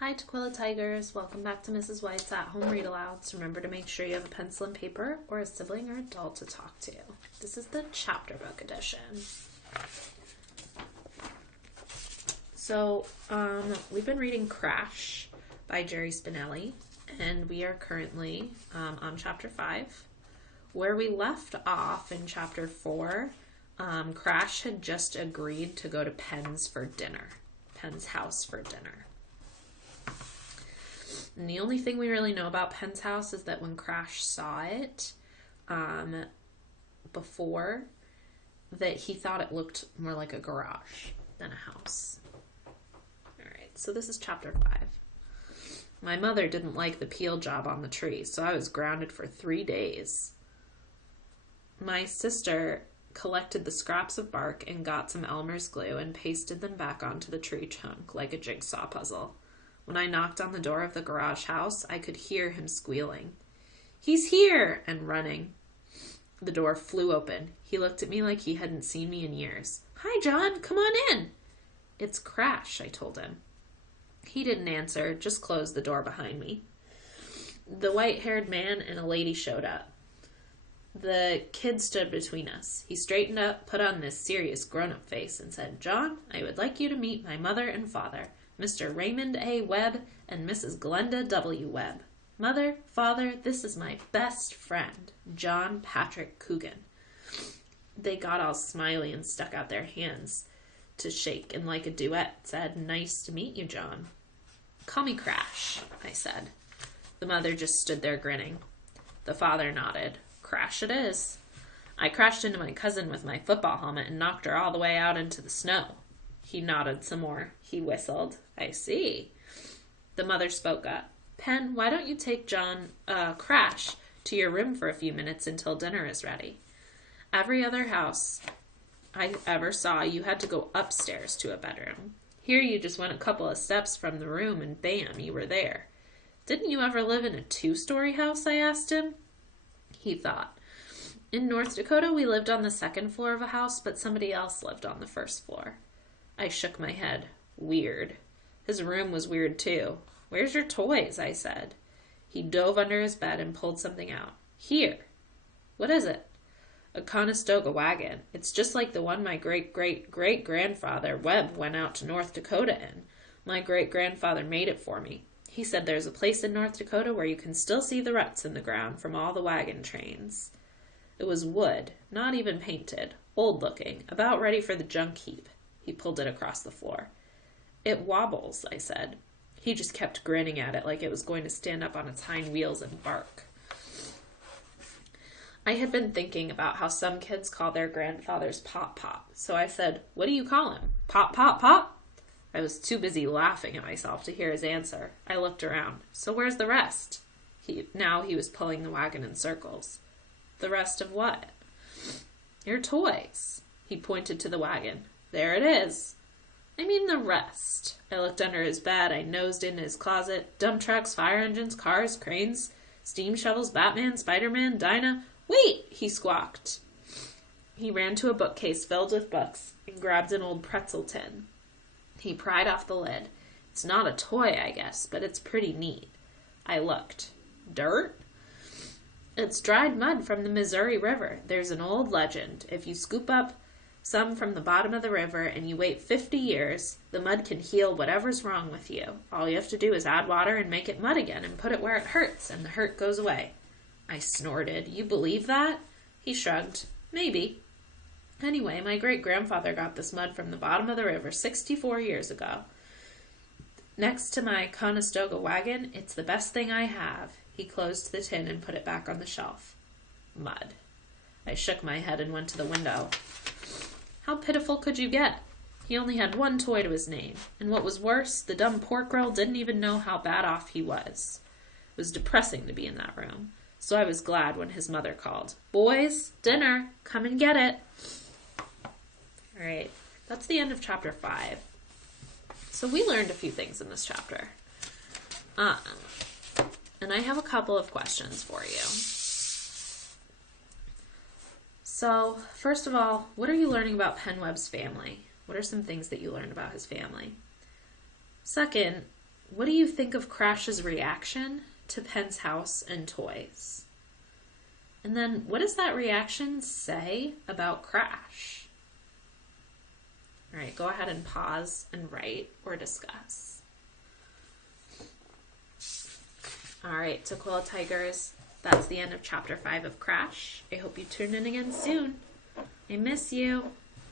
Hi, Tequila Tigers. Welcome back to Mrs. White's At-Home Read-Alouds. Remember to make sure you have a pencil and paper or a sibling or adult to talk to. This is the chapter book edition. So, we've been reading Crash by Jerry Spinelli, and we are currently on chapter 5. Where we left off in chapter 4, Crash had just agreed to go to Penn's house for dinner. And the only thing we really know about Penn's house is that when Crash saw it before, that he thought it looked more like a garage than a house. Alright, so this is chapter 5. My mother didn't like the peel job on the tree, so I was grounded for 3 days. My sister collected the scraps of bark and got some Elmer's glue and pasted them back onto the tree trunk like a jigsaw puzzle. When I knocked on the door of the garage house, I could hear him squealing. "He's here!" and running. The door flew open. He looked at me like he hadn't seen me in years. "Hi, John. Come on in." "It's Crash," I told him. He didn't answer, just closed the door behind me. The white-haired man and a lady showed up. The kid stood between us. He straightened up, put on this serious grown-up face, and said, "John, I would like you to meet my mother and father, Mr. Raymond A. Webb and Mrs. Glenda W. Webb. Mother, father, this is my best friend, John Patrick Coogan." They got all smiley and stuck out their hands to shake, and like a duet said, "Nice to meet you, John." "Call me Crash," I said. The mother just stood there grinning. The father nodded. "Crash it is." I crashed into my cousin with my football helmet and knocked her all the way out into the snow. He nodded some more. He whistled. "I see." The mother spoke up. "Penn, why don't you take Crash to your room for a few minutes until dinner is ready? Every other house I ever saw, you had to go upstairs to a bedroom. Here you just went a couple of steps from the room and bam, you were there. Didn't you ever live in a 2-story house?" I asked him. He thought. "In North Dakota, we lived on the 2nd floor of a house, but somebody else lived on the 1st floor. I shook my head. Weird. His room was weird, too. "Where's your toys?" I said. He dove under his bed and pulled something out. "Here." "What is it?" "A Conestoga wagon. It's just like the one my great-great-great-grandfather Webb went out to North Dakota in. My great-grandfather made it for me. He said there's a place in North Dakota where you can still see the ruts in the ground from all the wagon trains." It was wood, not even painted, old-looking, about ready for the junk heap. He pulled it across the floor. "It wobbles," I said. He just kept grinning at it like it was going to stand up on its hind wheels and bark. I had been thinking about how some kids call their grandfathers Pop Pop, so I said, "What do you call him? Pop Pop Pop?" I was too busy laughing at myself to hear his answer. I looked around. "So where's the rest?" Now he was pulling the wagon in circles. "The rest of what?" "Your toys." He pointed to the wagon. "There it is." "I mean the rest." I looked under his bed. I nosed into his closet. Dump trucks, fire engines, cars, cranes, steam shovels, Batman, Spider-Man, Dinah. "Wait!" he squawked. He ran to a bookcase filled with books and grabbed an old pretzel tin. He pried off the lid. "It's not a toy, I guess, but it's pretty neat." I looked. "Dirt?" "It's dried mud from the Missouri River. There's an old legend. If you scoop up some from the bottom of the river and you wait 50 years, the mud can heal whatever's wrong with you. All you have to do is add water and make it mud again and put it where it hurts, and the hurt goes away." I snorted. "You believe that?" He shrugged. "Maybe. Anyway, my great-grandfather got this mud from the bottom of the river 64 years ago. Next to my Conestoga wagon, it's the best thing I have." He closed the tin and put it back on the shelf. Mud. I shook my head and went to the window. How pitiful could you get? He only had one toy to his name, and what was worse, the dumb pork girl didn't even know how bad off he was. It was depressing to be in that room, so I was glad when his mother called. "Boys, dinner, come and get it." All right, that's the end of chapter 5. So we learned a few things in this chapter. And I have a couple of questions for you. So, first of all, what are you learning about Penn Webb's family? What are some things that you learned about his family? Second, What do you think of Crash's reaction to Pen's house and toys? And then what does that reaction say about Crash? All right, go ahead and pause and write or discuss. All right, Tukwila Tigers, that's the end of chapter 5 of Crash. I hope you tune in again soon. I miss you.